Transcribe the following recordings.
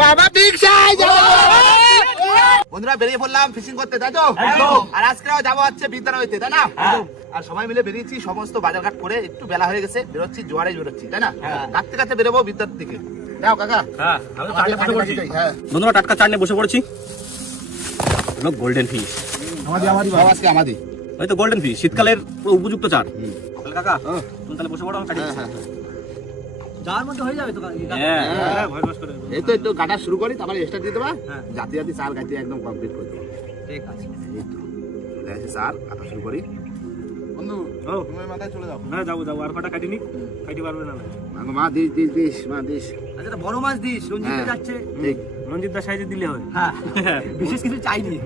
বাবা big size. বন্ধুরা বেরিয়ে পড়লাম ফিশিং করতে, তাই তো? আর আজকেও যাবো হচ্ছে বিদ্যালয়তে, তাই না? আর সবাই মিলে বেরিয়েছি, সমস্ত বাজারঘাট করে একটু বেলা হয়ে গেছে, বেরোচ্ছি জোয়ারে বেরোচ্ছি, তাই না? কাটতে কাটতে বেরোবো বিদ্যালয়ের দিকে। যাও কাকা। বন্ধুরা টাটকা চাটনি বসে পড়েছি। গোল্ডেন ফিশ আমাদের ওই তো গোল্ডেন ফিশ, শীতকালের পুরো উপযুক্ত চাট। কাকা তুমি তাহলে বসে পড়ো, আমি কাটি দিচ্ছি। যার মধ্যে হয়ে যাবে তো। হ্যাঁ ভয় ভয় করে এই তো একটু কাটা শুরু করি, তারপরে স্টার্ট দিয়ে দেবা। জাতি জাতি চাল কাটি একদম কমপ্লিট করে দেবো। ঠিক আছে, এই তো চলে আসে চাল কাটা শুরু করি। বন্ধু তুমি মাথায় চলে যাও। হ্যাঁ যাবো যাবো, আর কটা কাটিনি, কাটি পারবে না। মা দিস দিস দিস মা দিস। আচ্ছা বড় মাছ দিস, রঞ্জিত যাচ্ছে। ঠিক, রঞ্জিত দা সাইজে দিলে হয়। হ্যাঁ বিশেষ কিছু চাইনি।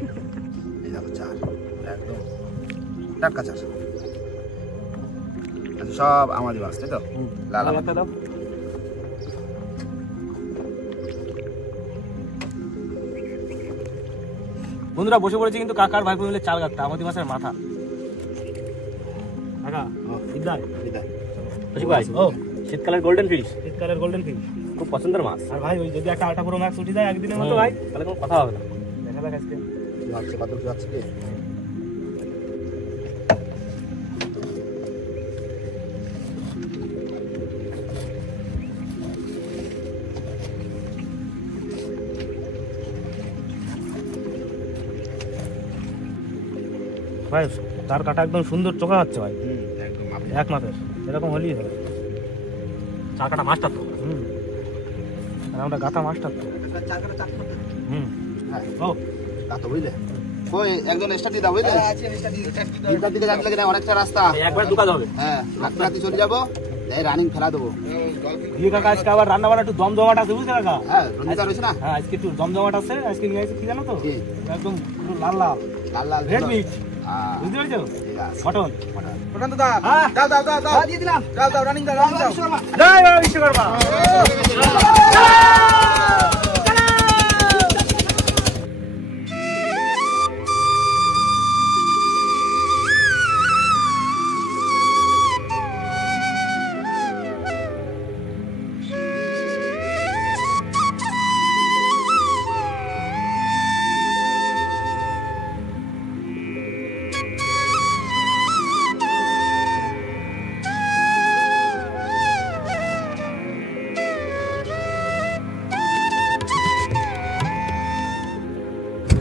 এই দেখো চাল একদম টাটকা চাল, সব আমাদের মাছ, তাই তো? লাল মাথা দাও। বন্ধুরা বসে পড়েছি কিন্তু কাকার ভাই মিলে চাল কাটতে, আমাদের মাছের মাথা। কাকা বিদায় বিদায়। ভাই ও শীতকালের গোল্ডেন ফিশ, শীতকালের গোল্ডেন ফিশ খুব পছন্দের মাছ। আর ভাই ওই যদি একটা আটা পুরো মাছ উঠে যায় একদিনের মতো ভাই, তাহলে কোনো কথা হবে না। দেখা যাক আজকে কি হচ্ছে, কত কি হচ্ছে। ভাই তার কাটা একদম সুন্দর চোখা হচ্ছে ভাই, এক মাপের এরকম হলেই হবে। চার কাটা মাছটা তো আমরা গাতা মাছটা তো বুঝলে। ওই একজন স্টার্ট দিয়ে দাও, বুঝলে? দিকে যাতে লাগে অনেকটা রাস্তা, একবার ঢুকা যাবে। হ্যাঁ রাতে চলে যাবো, রানিং ফেলা দেবো। কাকা আজকে আবার রান্না বান্না একটু জমজমাট আছে, বুঝলে কাকা? হ্যাঁ রঞ্জিতা রয়েছে না? হ্যাঁ আজকে একটু জমজমাট আছে। আজকে নিয়ে আসছে কি জানো তো, একদম লাল লাল লাল লাল রেড মিট, বুঝতে পেরেছো? মটন মটন দাদা, দাও দাও দাও দাও দিয়ে দিলাম, দাও দাও রানিং দাও, রানিং দাও। জয় বাবা বিশ্বকর্মা।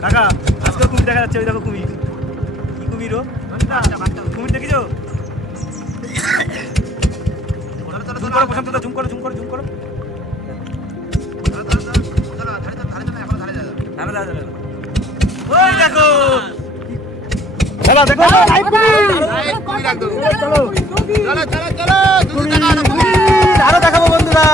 কাকা আজকে কুমির দেখা যাচ্ছে, ওই দেখো কুমির। কি কুমির? কুমির দেখেছো? প্রশান্ত দা জুম করো জুম করো জুম করো। ওই দেখো দেখো আরো দেখাবো বন্ধুরা।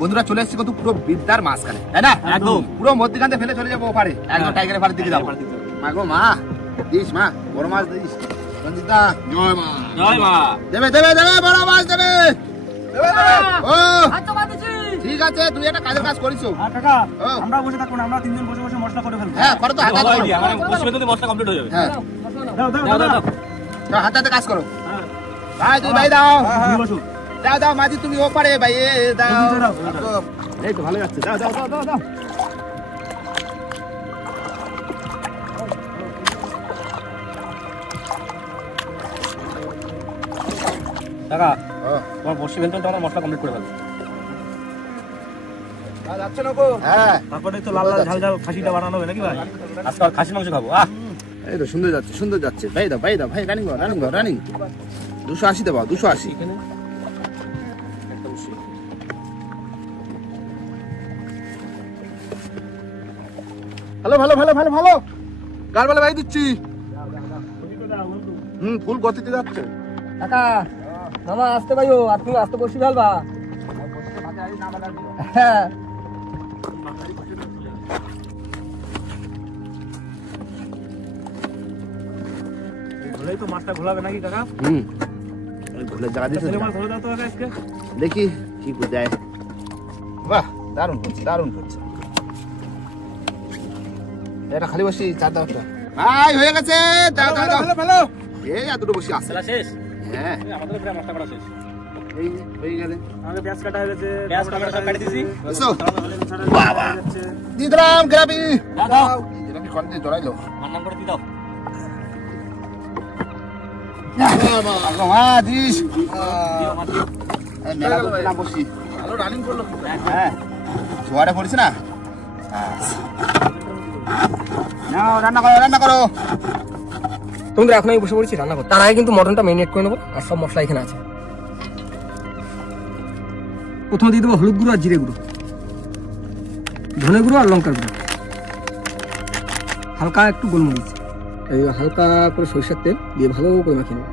বন্ধুরা চলে এসেছি কিন্তু পুরো বিদ্যার মাঝখানে, তাই না? একদম পুরো মধ্যখানে ফেলে চলে যাবো ওপারে, একদম টাইগারের পাড়ের দিকে যাবো। মা গো মা দিস, মা বড় মাছ দিস। রঞ্জিতা জয় মা, জয় মা। দেবে দেবে দেবে, বড় মাছ দেবে, দেবে দেবে। ও ঠিক আছে, তুই একটা কাজের কাজ করিস। কাকা আমরা বসে থাকবো না, আমরা তিনজন বসে বসে মশলা করে ফেলবো। হ্যাঁ করো তো, হাতে বসে বেঁধে মশলা কমপ্লিট হয়ে যাবে। হ্যাঁ দাও দাও দাও দাও, হাতে হাতে কাজ করো। ভাই তুই ভাই দাও, দাও দাও মাঝি, তুমি ওপারে ভাই দাও। এই তো ভালো যাচ্ছে, দাও দাও দাও দাও দাও। কাকা তোমার বসে ফেলতে তো আমার মশলা কমপ্লিট করে ফেলবো। যাচ্ছে না গো? হ্যাঁ তারপরে তো লাল লাল ঝাল ঝাল খাসিটা বানানো হবে নাকি ভাই? আজকে আর খাসি মাংস খাবো। এই তো সুন্দর যাচ্ছে, সুন্দর যাচ্ছে। ভাই দাও ভাই দাও, ভাই রানিং দাও, রানিং দাও, রানিং 280 দেবো, 280। ভালো ভালো ভালো ভালো ভালো গাল বেলা ভাই দিচ্ছি। ফুল গতিতে যাচ্ছে। কাকা মামা আসতে ভাইও, আর তুমি আসতে বসি ফেলবা। হ্যাঁ ঘোলাই তো মাছটা ঘোলাবে নাকি কাকা? ঘোলের জায়গা দিচ্ছে, ঘোলা দাও তো কাকা আজকে, দেখি কি দেয়। বাহ দারুণ করছে, দারুণ করছে। এটা খালি বসি চার দাও ভাই হয়ে গেছে দাও দাও দাও ভালো এই এতটুকু বসি আছে শেষ হ্যাঁ আমাদের প্রায় মশলা করা শেষ এই হয়ে গেলে আমাদের পেঁয়াজ কাটা হয়ে গেছে পেঁয়াজ কাটা সব কেটে দিছি এসো বাবা দিদরাম গ্রাবি দাও গ্রাবি কোনতে জড়াইলো নাম করে দি দাও বাবা মা দিস মেলা করতে না বসি ভালো রানিং করলো হ্যাঁ জোয়ারে পড়ছে না নাও রান্না করো তোমরা এখন আমি বসে পড়েছি রান্না করতে। তার আগে কিন্তু মটনটা ম্যারিনেট করে নেবো আর সব মশলা এখানে আছে। প্রথমে দিয়ে দেবো হলুদ গুঁড়ো আর জিরে গুঁড়ো, ধনে গুঁড়ো আর লঙ্কার গুঁড়ো, হালকা একটু গোলমরিচ, এই হালকা করে সরিষার তেল দিয়ে ভালো করে মাখিয়ে নেবো।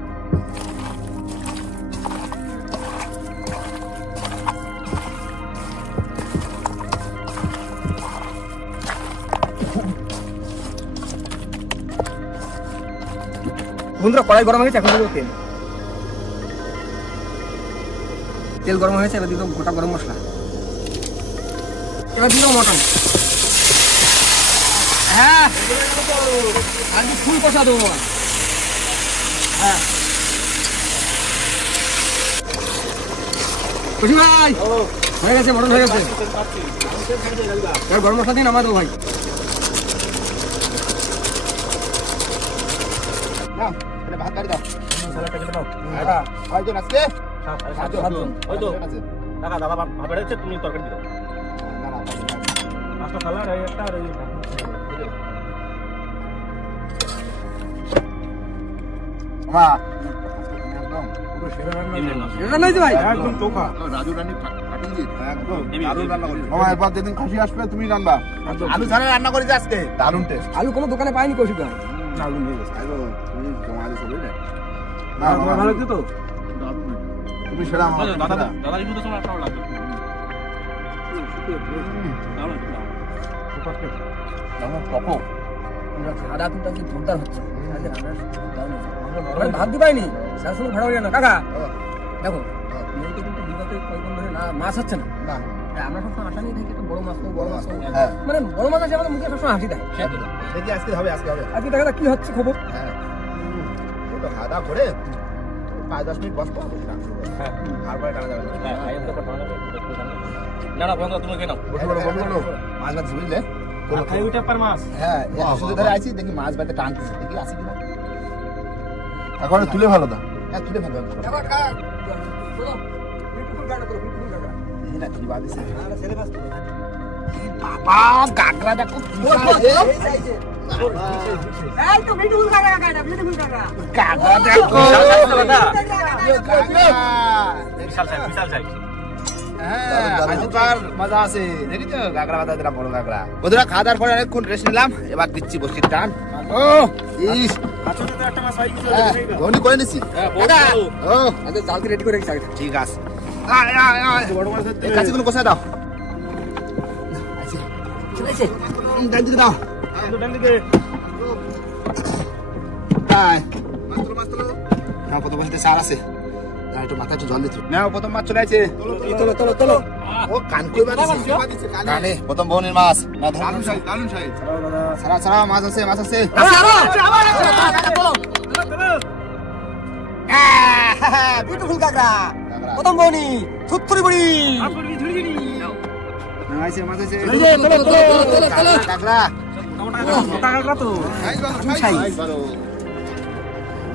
বন্ধুরা কড়াই গরম হয়েছে, এখন দেবো তেল। তেল গরম হয়েছে, এবার দিয়ে দেবো গোটা গরম মশলা, এবার দিয়ে দেবো মটন। হ্যাঁ আজকে ফুল কষা দেবো। হ্যাঁ খুশি ভাই হয়ে গেছে, মটন হয়ে গেছে। এবার গরম মশলা দিয়ে নামা দেবো ভাই। নাও এটা ভাত গাড়ি দাও মশলাটা কেটে দাও কয়জন আজকে ওই তো দাদা দাদা ভাত বেড়ে যাচ্ছে, তুমি তরকারি দিও। পাঁচটা সালাড আর একটা আর এই মা রান্না হয়েছে ভাই, একদম চোখা রাজু রানী কাটিং দি একদম দারুণ রান্না করিস মামা। এরপর যেদিন খাসি আসবে তুমি রান্না, আলু ছাড়া রান্না করিস আজকে দারুণ টেস্ট। আলু কোনো দোকানে পাইনি কৌশিক ভাই। দারুণ হয়ে গেছে আইগো তুমি জমালি সবই না না ভালো লাগছে তো। দারুণ তুমি সেরা আমার দাদা দাদা এই তো সময় একটা লাগবে দারুণ কপো খাওয়া কিন্তু কি জোরদার হচ্ছে। ভাত দি পাইনি তার সঙ্গে ভাড়া হয়ে না কাকা। দেখো মেয়েকে কিন্তু বিগত কয়েকদিন ধরে না মাছ হচ্ছে না। না আমরা সবসময় আশা নিয়ে থাকি বড় মাছ বড় মাছ, হ্যাঁ মানে বড় মাছ আছে আমাদের মুখে সবসময় হাসি দেয়। দেখি আজকে হবে আজকে হবে আজকে দেখা যাক কি হচ্ছে খবর। হ্যাঁ এই তো খাওয়া দাওয়া করে 5-10 মিনিট বসবো হ্যাঁ আর পরে টানা যাবে হ্যাঁ আইএম তো পাঠানো না না বন্ধু তুমি কেন বসে বড় মাছ ভাত বুঝলে খাই ওইটা পার মাছ। হ্যাঁ শুধু ধরে আইছি দেখি মাছ ভাতে টানতেছে দেখি আসি কিনা এখন তুলে ভালো দা হ্যাঁ তুলে ভালো বাবা গাগরা দেখো গাগরা দেখো বিশাল সাইজ মজা আছে দেখেছো গাগরা বাতা দিলাম বড় গাগরা। বন্ধুরা খাওয়া দাওয়ার পরে অনেকক্ষণ রেস্ট নিলাম, এবার দিচ্ছি বসির টান। ও ইস একটা মাছ পাই কিছু ধনি করে নিছি ও আচ্ছা জালকে রেডি করে রেখেছি আগে। ঠিক আছে কাছে কোনো কোথায় দাও ডান দিকে দাও ডান দিকে হ্যাঁ প্রথম বসতে সার আছে একটু মাথা একটু জল দিচ্ছ না প্রথম মাছ চলে আছে তোলো তোলো তোলো। ও কান কই কানে প্রথম বনের মাছ না দারুণ সাইজ সারা সারা মাছ আছে বিউটিফুল কাকড়া প্রথম বনি থুতথুরি বুড়ি। মাছ আছে তোলো তোলো তোলো তোলো। কাকড়া টাকা তো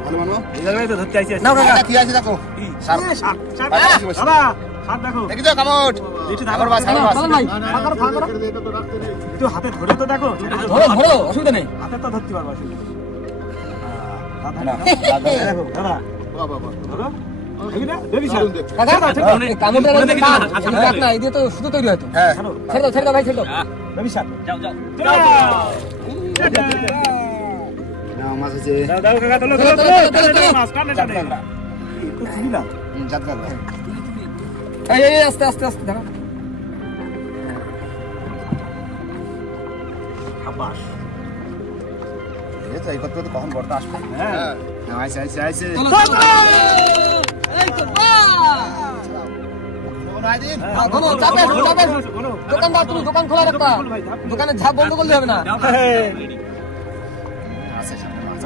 ভালো মানো এই জায়গায় তো ধরতে আইছি। নাও কাকা কি আছে দেখো দাদা হাত দেখো দেখি তো কামড় আগর বাস আগর বাস ভাই একটু হাতে ধরে তো দেখো ধরো ধরো অসুবিধা নেই। হাতে তো ধরতে পারবা শুধু না দেখো দাদা ধরো দেখি না দেবি স্যার কাকা কামড়টা কাক না এই দিয়ে তো শুধু তৈরি হয়তো। হ্যাঁ ছেড়ে দাও ভাই ছেড়ে দাও। দেবি স্যার যাও যাও না মাছ আছে দাও কাকা তোলো তোলো, তোলো, তোলো, তোলো। মাছ কানে কানে একটু চিনি না যাত্রা এই আস্তে আস্তে আস্তে দাঁড়া। আবাস এই তো এই কত কখন বড়টা আসবে হ্যাঁ আইছে তোলো, তোলো। এই তো বাহ নয় দিন ঘন চাপে আসো, চাপে আসো। দোকানদার তুমি দোকান খোলা রাখবা, দোকানের ঝাপ বন্ধ করলে হবে না।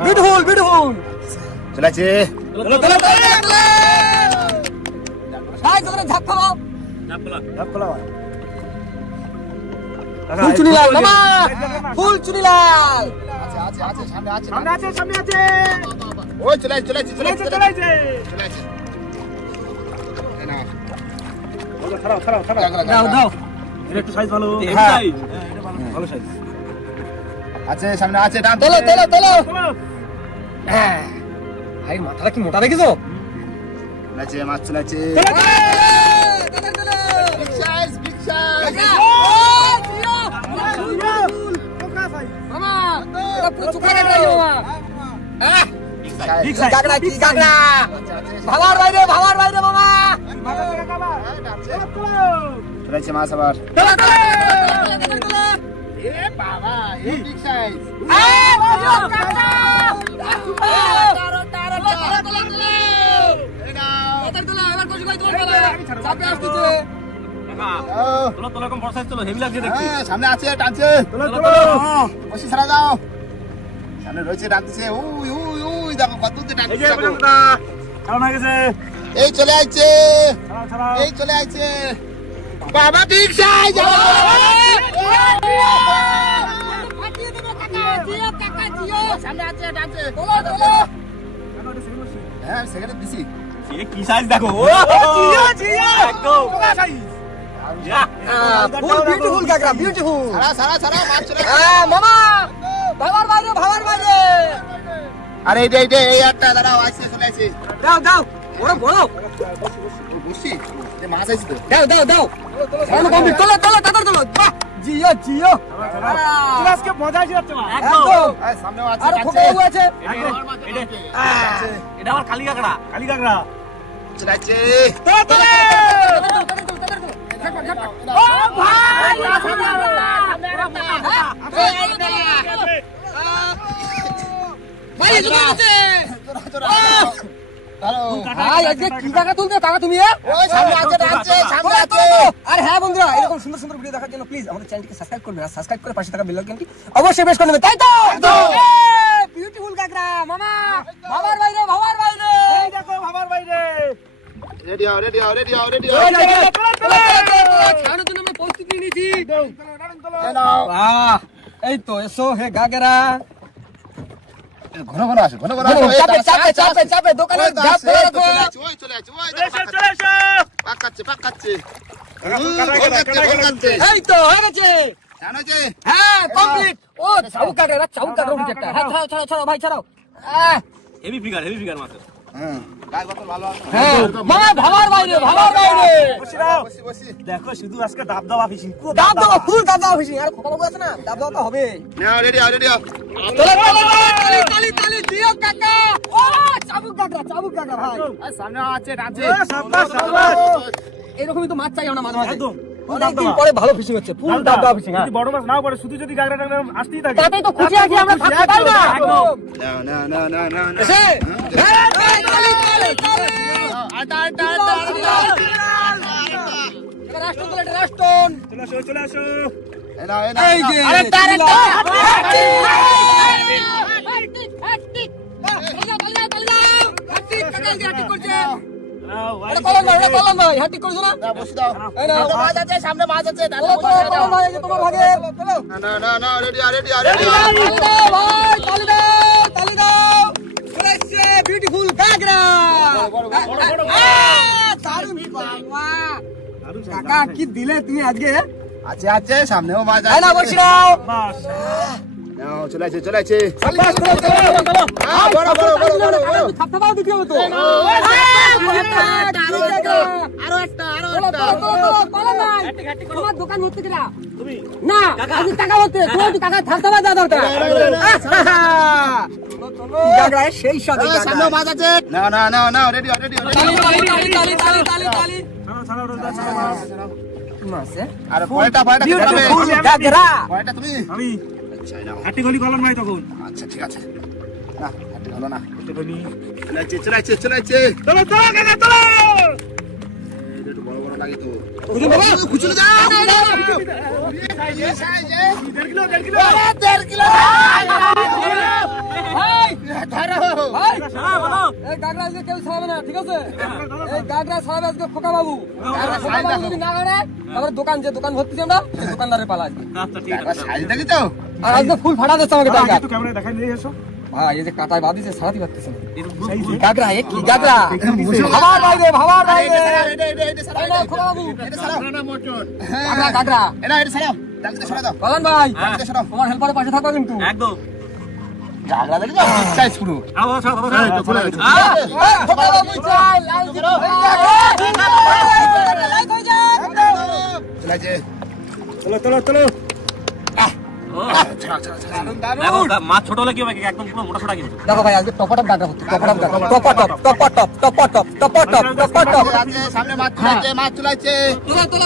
বিউটিফুল বিউটিফুল চলেছে ভাই দোকানে ঝাপ খোলো, ঝাপ খোলা ফুল চুনিলাল মামা, ফুল চুনিলাল। আছে আছে সামনে আছে সামনে আছে সামনে আছে ওই চলেছে চলেছে চলেছে চলেছে চলেছে খারাপ খারাপ খারাপ দাও দাও, এটা একটু সাইজ ভালো হ্যাঁ। ভালো সাইজ আছে সামনে আছে ডান তোলো তোলো তোলো। হ্যাঁ ভাই মাথাটা কি মোটা রেখেছো? চলেছে মাছ চলেছে বিগ সাইজ মামা এটা পুরো চুকা কাকড়া মামা। বিগ কাকড়া কি কাকড়া, ভাবার বাইরে ভাবার বাইরে মামা। চলেছে মাছ আবার তোলো তোলো এ বাবা এই বিগ সাইজ সামনে আছে টানছে বসে ছাড়া যাও সামনে রয়েছে টানতেছে উই উই উই দেখো কত টানতেছে এই চলে আসছে এই চলে আসছে বাবা বিগ সাইজ হ্যাঁ সেখানে দিছি কি সাইজ দেখো বিউটিফুল কাকড়া বিউটিফুল। সারা সারা সারা মাছ চলে মামা ভাবার বাইরে ভাবার বাইরে। আরে এই এই একটা দাঁড়াও আসছে চলে আসছে দাও দাও বড় বড় বুঝছি যে মাছ আছে তো দাও দাও দাও। তোলো কমপ্লিট, তোলো তোলো তাড়াতাড়ি তোলো। বাহ জিও জিও আজকে মজা আসছে একদম। সামনেও আছে আর টানছে খোকা আছে। এটা আমার কালী কাকড়া কালী কাকড়া চলে আসছে ও ভাই ভাই এই জোরে আছে। ভাই আজকে কি টাকা তুলতে টাকা তুমি? ওই সামনে আছে টানছে সামনে আছে আর হ্যাঁ বন্ধুরা এরকম সুন্দর সুন্দর ভিডিও দেখার জন্য প্লিজ আমাদের চ্যানেলটিকে সাবস্ক্রাইব করবেন আর সাবস্ক্রাইব করে পাশে থাকা বেল আইকনটি অবশ্যই প্রেস করে নেবেন, তাই তো? বিউটিফুল কাকড়া মামা ভাবার বাইরে ভাবার বাইরে। এই দেখো বাবার বাইরে রেডি হও রেডি হও রেডি হও রেডি হও খাওয়ানোর জন্য আমরা প্রস্তুতি নিয়েছি। এই নাও বাহ এই তো এসো হে গাগেরা। ঘন ঘন আসো ঘন ঘন আসো চাপে চাপে চাপে চাপে দোকানে ঝাপ করে রাখো। ওই চলে আসছে ওই চলে এসো পাকাচ্ছে পাকাচ্ছে এই তো হয়ে গেছে। জানো যে হ্যাঁ কমপ্লিট। ও চাউ কাকড়া চাউ কাকড়া উঠে একটা। হ্যাঁ ছাড়াও ছাড়াও ছাড়াও ভাই ছাড়াও। হেভি ফিগার মাত্র হ্যাঁ গায় কত ভালো আছে হ্যাঁ মামা ভাবার বাইরে ভাবার বাইরে। বসি বসি দেখো শুধু আজকে দাব দাবা ফিশিং দাব দাও ফুল দাব দাও ফিশিং। আর খোকা বাবু আছে না দাব দাও তো হবে। নাও রেডি হও রেডি হও তোলে তোলে তালি তালি তালি দিও কাকা। ও চাবুক কাকড়া ভাই। সামনে আছে টানছে সাবাস সাবাস এরকমই তো মাছ চাই আমরা মাঝে মাঝে। একদম অনেকদিন পরে ভালো ফিশিং হচ্ছে, ফুল দাব দাও ফিশিং। যদি বড় মাছ নাও পড়ে শুধু যদি গাগরা টাগরা আসতেই থাকে তাতেই তো খুশি আছি আমরা, থাকতে পারি না। একদম। না না না না না এসে তালি তালি তালি। আটা আটা আটা এটা রাষ্ট্রন তোলে, এটা রাষ্ট্রন। চলে আসো এই নাও এই নাও এই যে আরেকটা আরেকটা। নাও এটা কলম ভাই, এটা কলম ভাই, হাত ঠিক করছো না? বসে দাও এই নাও। মাছ আছে সামনে মাছ আছে তোলো, তোলো, কলম ভাই, এই যে তোমার ভাগে। তোলো। না না না রেডি রেডি রেডি তালি দাও ভাই, তালি দাও, তালি দাও। চলে এসছে beautiful কাকড়া। দারুণ বাবা। কাকা কি দিলে তুমি আজকে? আছে আছে সামনেও মাছ এই না আছে বসে নাও। বাস নাও চলে আছে চলে আছে বাস, চলো, চলো, চলো। বড় বড় বড় বড় বড় থাপথাপাও দিতে হবে তো। আরো একটা তোলো, তোলো, তোলো, তোলো নাই। তোমার দোকান হচ্ছে কিনা? তুমি না, আমি টাকা হচ্ছে। তোমার একটু টাকা থাপথাপা দেওয়া দরকার। কাকড়া, সেই সাথে কাকড়া। সামনেও মাছ আছে না না না না রেডি রেডি তালি, তালি, তালি, তালি, তালি, তালি, তালি। ছাড়াও রোজা ছাড়াও মাছ, হ্যাঁ? আরে পরেরটা Beautiful কাকড়া। পরেরটা তুমি আমি আচ্ছা নাও হাটি গলি কলম নাই তখন আচ্ছা ঠিক আছে না হাতে ভালো না হাটি গলি চলে আছে চলো চলো কাকা চলো একটু বড় বড় লাগে তো খুঁজে বাবা খুচুলে যা দেড় কিলো ভাই ধরো ভাই এই গাগরা আজকে কেউ ছাড়াবে না ঠিক আছে এই গাগরা ছাড়াবে আজকে খোকা বাবু খোকা বাবু যদি না গাড়ে তাহলে দোকান ভর্তি আমরা দোকানদারের পালা আজকে আচ্ছা ঠিক আছে সাইজ দেখি তো আর আজকে ফুল ফাটা দিচ্ছে আমাকে টাকা একটু ক্যামেরায় দেখাই দিয়ে এসো ভাই এই যে কাটায় বাঁধিছে সারাতে পারতেছে না গাগরা এ কি গাগরা ভাবার বাইরে এটা সারা খোকা বাবু এটা সারা না মোটন গাগরা গাগরা এটা সারা ডাকতে সরা দাও বলেন ভাই ডাকতে সরা তোমার হেল্পারের পাশে থাকবা কিন্তু একদম গাগরা দেখি তো সাইজ পুরো আও আও তো চলে গেছে খোকা বাবু চাই লাল জিরো চলে যে চলো দেখো মাছ ছোট হলে কি হবে একদম পুরো মোটা ছোটা কিন্তু দেখো ভাই আজকে টপাটপ গাগরা হচ্ছে টপাটপ আছে সামনে মাছ চলাইছে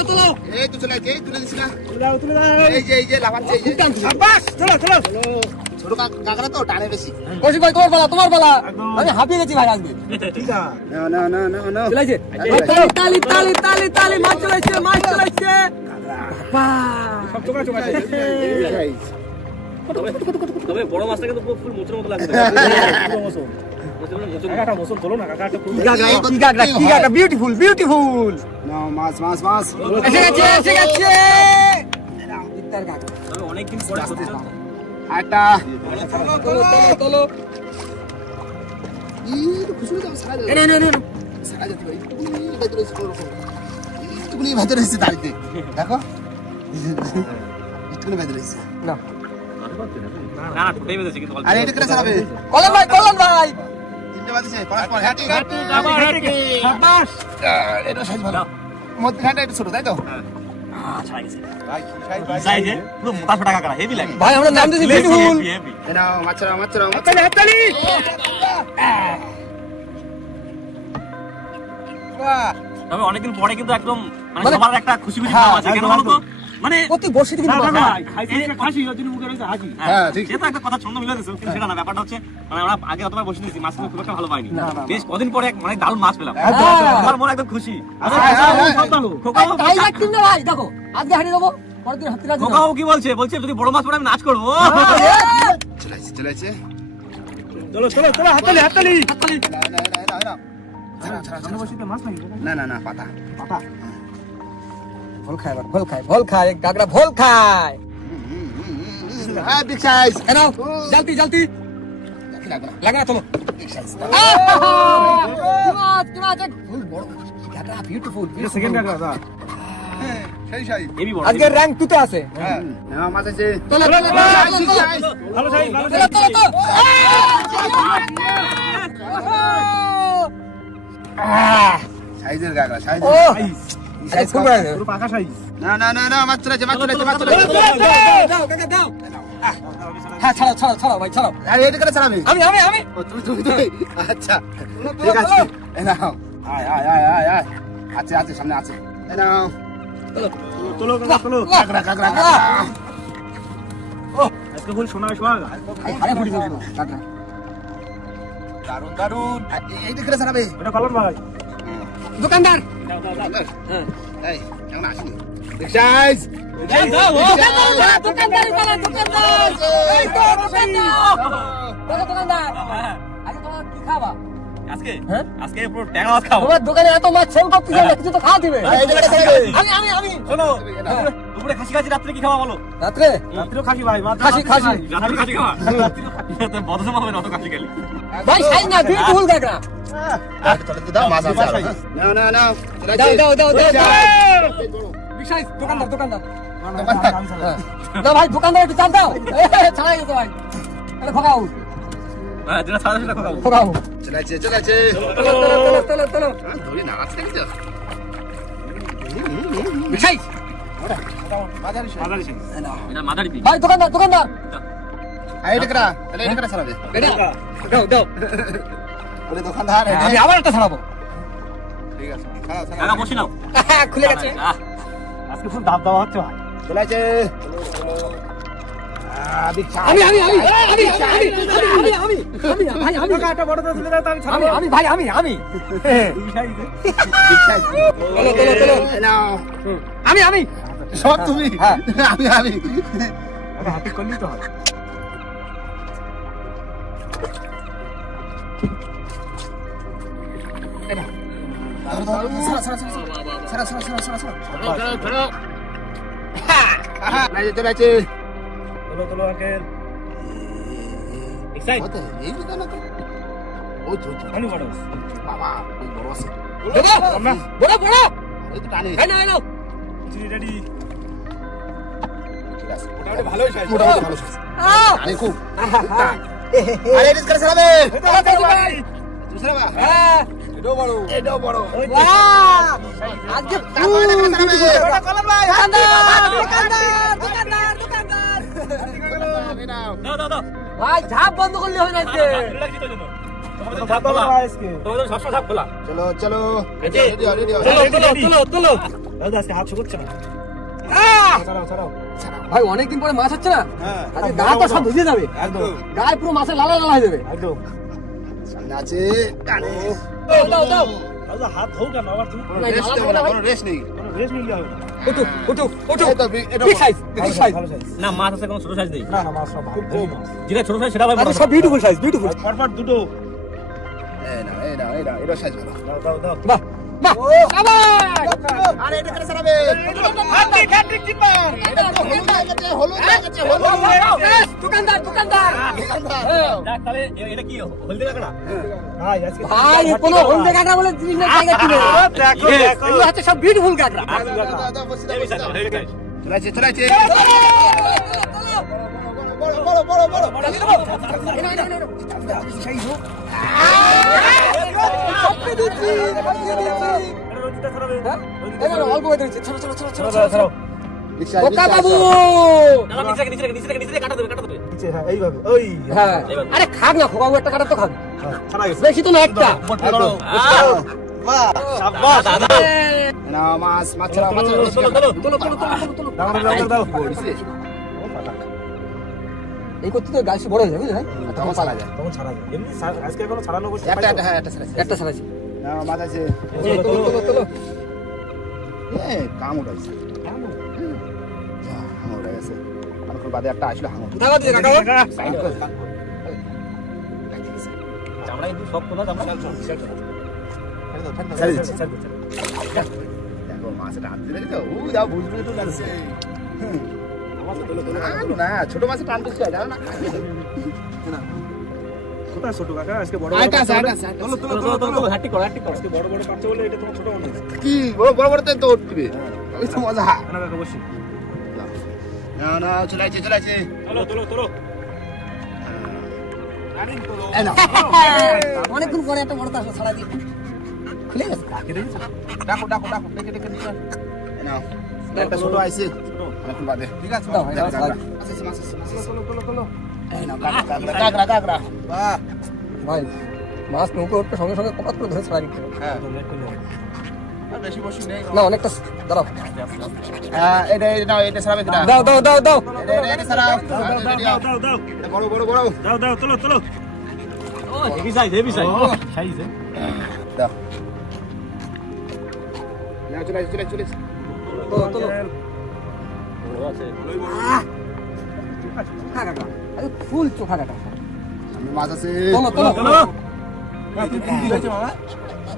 তোলো এই তো চলাইছে এই তুলে দিছ না তুলে দাও এই যে লাফাচ্ছে এই যে বাস চলো ছোট গাগরা তো টানে বেশি কৌশিক ভাই তোমার বেলা আমি হাঁপিয়ে গেছি ভাই আজকে ঠিক আছে না চলেছে তালি মাছ চলেছে সব চোখা তবে বড় মাছটা কিন্তু পুরো ফুল মোচের মতো লাগছে কাকাটা মোসন তোলো না কাকাটা খুব কি গাগরা বিউটিফুল না মাছ এসে গেছে ইত্তার গাগরা তবে অনেকদিন পরে আটা তোলো ই খুশি দাও সারা নে সারা যেতে পারি তুমি ভেতরে এসে দাঁড়িয়ে দেখো তুমি ভেতরে এসে না না ঠুটেই বেঁধেছে কিন্তু আরে এটা করে চালাবে কলম ভাই তিনটে বাজছে পরস্পর হ্যাটি সাবাস এটা সাইজ ভালো মধ্যখানটা একটু ছোট তাই তো আচ্ছা গেছে সাইজে পুরো মোটা ছোটা কাকড়া হেভি লাগে ভাই আমরা নাম দিয়েছি বিউটিফুল হেভি এটা মাছরা হাততালি তবে অনেকদিন পরে কিন্তু একদম মানে মানে- সবার একটা খুশি ভাব আছে কেন বলো তো মানে প্রতি বসে কিন্তু খাসি ওর জন্য মুখে রয়েছে হাসি হ্যাঁ, ঠিক। সে তো একটা কথা ছন্দ মিলে দিয়েছে কিন্তু সেটা না ব্যাপারটা হচ্ছে মানে আমরা আগে অতবার বসে দিয়েছি মাছ খুব একটা ভালো পাইনি বেশ কদিন পরে মানে দারুণ মাছ পেলাম আমার মনে একদম খুশি ভাই দেখো আজকে হারিয়ে দেবো পরের দিন হাতে রাখবো খোকাও কি বলছে যদি বড় মাছ পড়ে আমি নাচ করবো চলেছে চলো হাততালি না পাতা ভোল খায় গাগরা ভোল খায় হ্যাঁ বিগ সাইজ এনাও জলদি লাগা না চলো কি মাছ ফুল বড় গাগরা বিউটিফুল সেকেন্ড কাকা সেই সাইজ হেভি বড় আজকে র্যাঙ্ক 2 তে আছে হ্যাঁ মাছ আছে চলো ভালো সাইজ সাইজের গাগরা সাইজ ও সাইজ খুব বড় পুরো পাকা সাইজ না মাছ চলেছে দাও কাকা দাও হ্যাঁ ছাড়াও ভাই ছাড়াও আরে এটা করে চালাবে আমি ও তুমি আচ্ছা ঠিক আছে এই নাও আয় আছে সামনে আছে এই নাও তোলো কাকড়া আজকে ফুল সোনায় সোহাগা আরে ফুটি যাবে কাকা দারুন এই দিকে চালাবে এটা কলম ভাই দোকানদার এই কেমন আসেনি বিগ সাইজ দোকানদার এই তো দোকানদার আজকে তোমার কি খাবা আজকে হ্যাঁ? আজকে পুরো ট্যাংরা মাছ খাবো তোমার দোকানে এত মাছ সেল করতে যাবে কিছু তো খাওয়া দিবে এই জায়গাটা চালাবে আমি শোনো দুপুরে খাসি রাত্রে কি খাওয়া বলো রাত্রে রাত্রিও খাসি ভাই মাছ খাসি রাত্রে খাসি খাওয়া রাত্রে বদজমা হবে না অত খাসি খেলে ভাই সাইজ না বিউটিফুল গাগরা দাও মাছ আছে না দাও বিগ সাইজ দোকানদার না ভাই দোকানদার একটু চাপ দাও ছাড়াই গেছে ভাই তাহলে খোকাও হ্যাঁ যেটা সাদা সেটা খাবো খোকাও চলেছে তোলো ধরে না আছে দেখছো বিগ সাইজ মাঝারি সাইজ এটা মাথারি পিস ভাই দোকানদার এই দিকরা তাহলে এই দিকরা চালাবে এটা দাও ওরে দোকানদার আমি আবার একটা ছাড়াবো ঠিক আছে খাও কাকা বসি নাও খুলে গেছে আজকে ফুল দাব দেওয়া হচ্ছে ভাই চলেছে আমি ভাই আমি সব তুমি আমি হাতে করলি তো হয় চলো আঙ্কেল এক্সাইট আমি বড় রেডি ভালো খুব আরে এডিট করে চালাবে এটাও বড় আজকে ভাই ঝাপ বন্ধ করলে হয় না আজকে চলো চলো তোলো আজকে হাত শুকোচ্ছে না ভাই অনেকদিন পরে মাছ হচ্ছে না আজকে গা তো সব ভিজে যাবে একদম গায়ে পুরো মাছের লালা লালা হয়ে যাবে একদম সামনে আছে দাও হাত হোক না আবার তুমি কোনো রেস্ট নেই কোনো রেস্ট নিলে হবে ওঠো এটা বিগ সাইজ ভালো সাইজ না মাছ আছে কোনো ছোট সাইজ নেই না মাছ সব খুব কম যেটা ছোট সাইজ সেটা ভাই আরে সব বিউটিফুল সাইজ বিউটিফুল পরপর দুটো এটা সাইজ ভালো দাও বাহ বাহ আরে এটা করে চালাবে হ্যাট্রিক কিপার হলুদ দোকানদার দেখ তাহলে এটা কি হলদি কাঁকড়া ভাই আজকে ভাই কোনো হলদে কাঁকড়া বলে জিনিস জায়গা ছিল দেখো এগুলো হচ্ছে সব বিউটিফুল কাঁকড়া চলাইছে রোজিটা ছড়াবে অল্প হয়ে যাচ্ছে ছোট ছড়াও বোকা বাবু নিচে কাটা দেবে নিচে হ্যাঁ এইভাবে ওই হ্যাঁ আরে খাক না খোকাবু একটা কাটা তো খাক ছড়া গেছে বেশি তো না একটা বাহ শাবাশ না মাছ ছাড়া দাও এই করতে তো গাছ বড় হয়ে যাবে বুঝলি ভাই তখন চালা যায় তখন ছাড়া যায় এমনি আজকে এখনো ছাড়ানো বসে একটা ছাড়াছি না মাছ আছে তোলো কাম উঠাইছে হাঙর উঠে গেছে অনেকক্ষণ বাদে একটা আসলো হাঙর দাও দিয়ে কাকা চামড়া কিন্তু সব খোলা চামড়া দেখো মাছটা হাত দিলে তো ও যাও বুঝবে তো লাগছে না ছোট মাছ টান করছে জানো না কোথায় ছোট কাকা আজকে বড় তোলো হাঁটি কর আজকে বড় বড় পাচ্ছে বলে এটা তোমার ছোট মনে হচ্ছে কি বড় বড় তো উঠবে ওই তো মজা না কাকা বসি না চলাইছে তোলো অনেকক্ষণ পরে একটা বড় তার ছাড়া দিয়ে খুলে গেছে ডাকো ডেকে নাও একটা ছোট আইছে অনেকক্ষণ বাদে ঠিক আছে দাও, দাও, দাও। তোলো এই নাও কাকড়া বাহ ভাই মাছ নৌকো উঠতে সঙ্গে সঙ্গে কপাত করে ধরে ছাড়া দিতে হবে। হ্যাঁ আর বেশি বসি নেই না অনেকটা দাঁড়াও এটা সারাবে কিনা দাও এটা সারাও দাও বড় তোলো হেভি সাইজ সাইজ দাও নাও চলে তোলো আছে চোখা কাটা আরে ফুল চোখা কাটা আমি মাছ আছে তোলো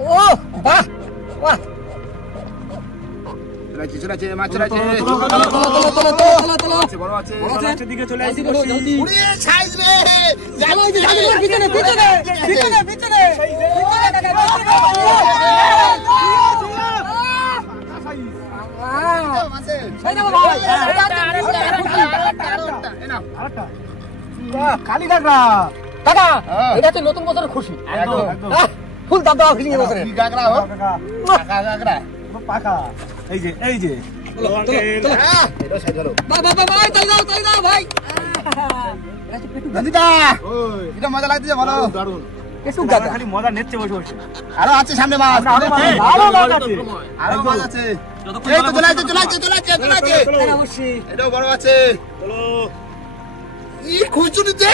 ও বাহ চলেছে মাছ চলেছে তোলো বড় আছে নিচের দিকে চলে আসি জলদি উড়ে সাইজ রে পিছনে খালি কাকড়া কাকা এটা তো নতুন বছরের খুশি ফুল দাম দাও খুশি বছরে কি গাগরা হো গাগরা পাকা এই যে এটা সাইজ হলো ভাই তাই দাও ভাই নন্দিতা এটা মজা লাগছে ভালো দারুন একটু গাদা খালি মজা নেচ্ছে বসে আরো আছে সামনে মাছ আরো মাছ আছে এই তো চলাইছে অবশ্যই এটাও বড় আছে চলো ই খুচুনি দে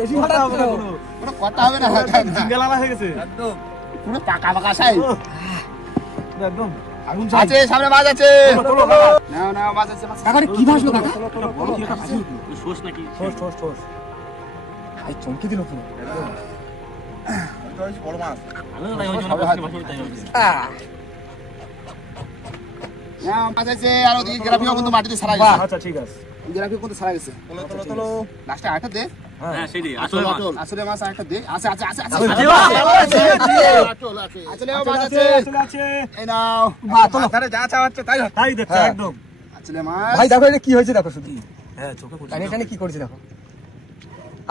বেশি হঠাৎ কোনো কথা হবে না জিঙ্গালালা হয়ে গেছে পুরো পাকা পাকা সাইজ একদম আগুন আছে সামনে মাছ আছে চলো নাও নাও মাছ আছে কাকা কি ভাসলো কাকা বড় কি একটা ভাজি সোস নাকি ঠোস ভাই চমকে দিল পুরো বড় মাছ আমিও তাই হইছে না ভাজি তাই হইছে নাও মাছ আছে আর ওই গ্রাফিও কিন্তু মাটিতে ছাড়া গেছে আচ্ছা ঠিক আছে গ্রাফিও কিন্তু ছাড়া গেছে চলো লাস্টে আটা দে হ্যাঁ সেই দি আসলে মাছ আসলে মাছ আটা দে আছে আছে আছে আছে আসলে মাছ আছে আছে এই নাও মাথারে যা চাওয়াচ্ছে তাই তাই দেখো একদম আসলে মাছ ভাই দেখো এটা কি হয়েছে দেখো শুধু হ্যাঁ চোখে পড়ছে টানে টানে কি করেছে দেখো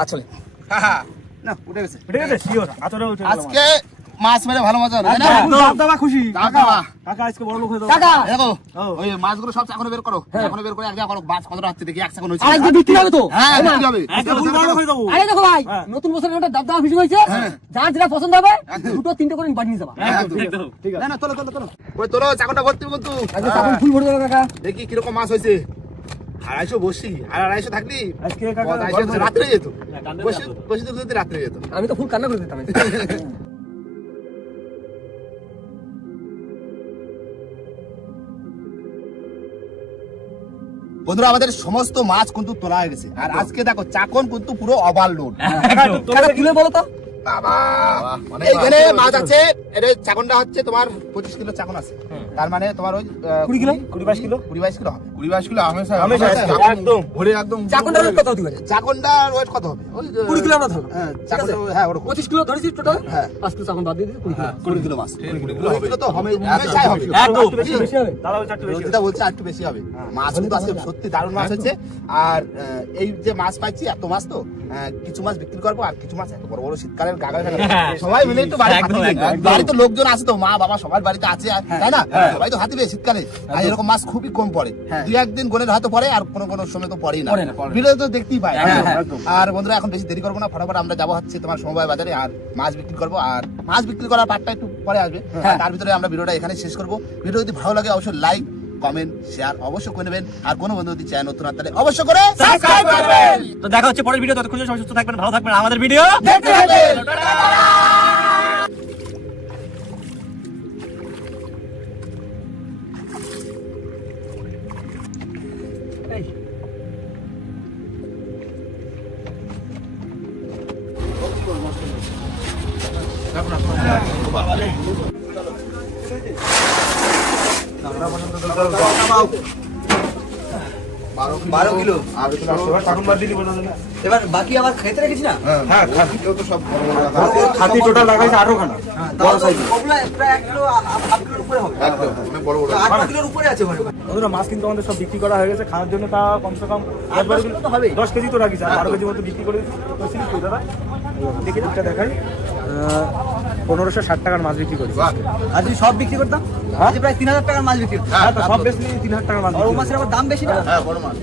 আসলে না উঠে গেছে ঠিক আছে শিওর আতরে উঠে গেল আজকে মাছ মেরে ভালো মজা হবে তাই না দাদা খুশি কাকা কাকা আজকে বড় লোক হয়ে যাও কাকা দেখো ওই মাছগুলো সব চাকনে বের করো চাকনে বের করে এক জায়গা করো মাছ কতটা হচ্ছে দেখি এক সেকেন্ড হইছে আরেকটা বিক্রি হবে তো হ্যাঁ বিক্রি হবে আজকে ফুল বড় লোক হয়ে যাবো আরে দেখো ভাই নতুন বছরের একটা দাবদাবা ফিশিং হয়েছে যার যেটা পছন্দ হবে দুটো তিনটে করে বাড়ি নিয়ে যাবা একদম ঠিক আছে না তোলো তোলো তোলো ওই তোলো চাকনটা ভর্তি কিন্তু আজকে চাকন ফুল ভরে দেবে কাকা দেখি কিরকম মাছ হয়েছে 250 বসি আর 250 থাকলি আজকে কাকা 250 রাত্রে যেত বসি বসি তো রাত্রে যেত আমি তো ফুল কান্না করে দিতাম বন্ধুরা আমাদের সমস্ত মাছ কিন্তু তোলা হয়ে গেছে আর আজকে দেখো চাকন কিন্তু পুরো ওভারলোড কাকা তুলে বলো তো বাবা এইখানে মাছ আছে এটা চাকনটা হচ্ছে তোমার 25 কিলো চাকন আছে তার মানে তোমার ওই 20 কিলো 22 কিলো 22 কিলো হবে 22 কিলো হামেশা একদম ভরে একদম চাকনটার রেট কত হতে পারে চাকনটার ওয়েট কত হবে ওই 20 কিলো আমরা ধরো হ্যাঁ চাকনটা হ্যাঁ ওরকম 25 কিলো ধরেছি টোটাল হ্যাঁ 5 কিলো চাকন বাদ দিয়ে 20 কিলো 20 কিলো মাছ 20 কিলো তো হবে হামেশাই হবে একদম বেশি হবে দাদা ওই চারটে বেশি যেটা বলছে একটু বেশি হবে মাছ কিন্তু আজকে সত্যি দারুণ মাছ হচ্ছে আর এই যে মাছ পাইছি এত মাছ তো কিছু মাছ বিক্রি করবো আর কিছু মাছ এত বড় বড় শীতকালের গাগায় সবাই মিলে একটু বাড়ি বাড়িতে লোকজন আছে তো মা বাবা সবার বাড়িতে আছে তাই না সবাই তো হাতিবে শীতকালে আর এরকম মাছ খুবই কম পড়ে দুই একদিন গোনের হয়তো পড়ে আর কোনো কোনো সময় তো পড়েই না ভিডিও তো দেখতেই পাই আর বন্ধুরা এখন বেশি দেরি করবো না ফটাফট আমরা যাবো হচ্ছে তোমার সমবায় বাজারে আর মাছ বিক্রি করবো আর মাছ বিক্রি করার পার্টটা একটু পরে আসবে তার ভিতরে আমরা ভিডিওটা এখানে শেষ করবো ভিডিও যদি ভালো লাগে অবশ্যই লাইক কমেন্ট শেয়ার অবশ্যই করে নেবেন আর কোনো বন্ধু যদি চ্যানেল নতুন তাহলে অবশ্যই করে সাবস্ক্রাইব করবেন তো দেখা হচ্ছে পরের ভিডিও ততক্ষণ সবাই সুস্থ থাকবেন ভালো থাকবেন আমাদের ভিডিও দেখতে থাকবেন বারো কিলো চাকুন বাদ দিলি বলো না এবার বাকি আবার খেতে রেখেছি না হ্যাঁ কেউ তো সব বড় বড় রাখা খাতি টোটাল লাগাইছে 18 খানা বড় সাইজ ওগুলা প্রায় 1 কিলো 1/2 কিলোর উপরে হবে একদম অনেক বড় বড় 8 কিলোর উপরে আছে মানে বন্ধুরা মাছ কিন্তু আমাদের সব বিক্রি করা হয়ে গেছে খাওয়ার জন্য তা কমসে কম 10 কিলো তো হবেই 10 কেজি তো রাখিস আর 12 কেজি মতো বিক্রি করে দিচ্ছি তো দাদা দেখি দুটো দেখাই 1560 টাকার মাছ বিক্রি করি আর যদি সব বিক্রি করতাম আজ প্রায় 3000 টাকার মাছ বিক্রি করতাম হ্যাঁ সব বেশি 3000 টাকার মাছ আর ও মাছের আবার দাম বেশি না হ্যাঁ বড় মাছ